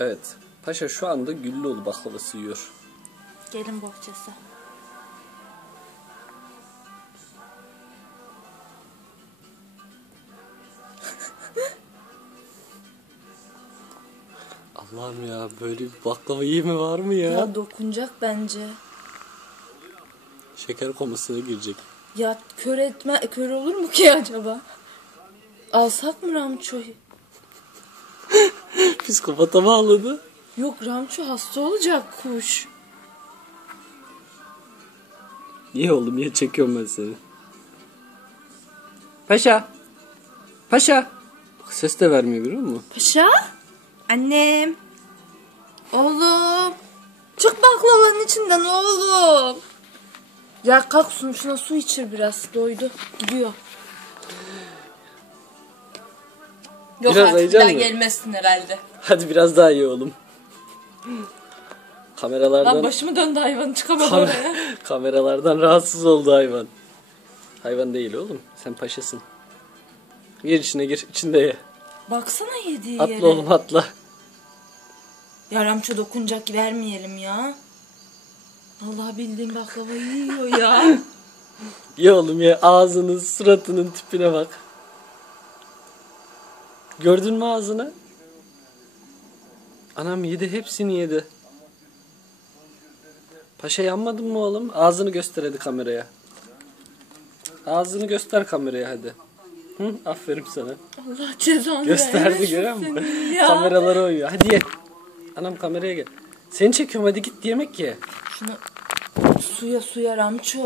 Evet. Paşa şu anda Güllüoğlu baklavası yiyor. Gelin bohçası. Allah'ım ya böyle bir baklava iyi mi var mı ya? Ya dokunacak bence. Şeker komasına girecek. Ya kör etme kör olur mu ki acaba? Alsak mı Ramço'yu? Psikopata bağladı. Yok Ramço hasta olacak kuş. Ye oğlum ye çekiyorum ben seni. Paşa. Paşa. Bak ses de vermiyor görüyor musun? Paşa? Annem. Oğlum. Çık baklavanın içinden oğlum. Ya kalk şuna su içir biraz. Doydu. Gidiyor. Yok Biraz artık bir daha mı? gelmezsin herhalde. Hadi biraz daha ye oğlum. Kameralardan Lan başımı döndü hayvan çıkamadı Kam- oraya. kameralardan rahatsız oldu hayvan. Hayvan değil oğlum. Sen paşasın. Gir içine gir. içinde ye. Baksana yediği Atla yere. oğlum atla. Ya Ramço dokunacak vermeyelim ya. Allah bildiğin baklavayı yiyor ya. Ye oğlum ye. Ağzının suratının tipine bak. Gördün mü ağzını? Anam yedi hepsini yedi. Paşa yanmadın mı oğlum? Ağzını göster hadi kameraya. Ağzını göster kameraya hadi. Hı, aferin sana. Allah cezanı Gösterdi görüyor musun? Kameralara uyuyor. Hadi ye. Anam kameraya gel. Seni çekiyorum hadi git yemek ye. Şunu suya suya Ramço.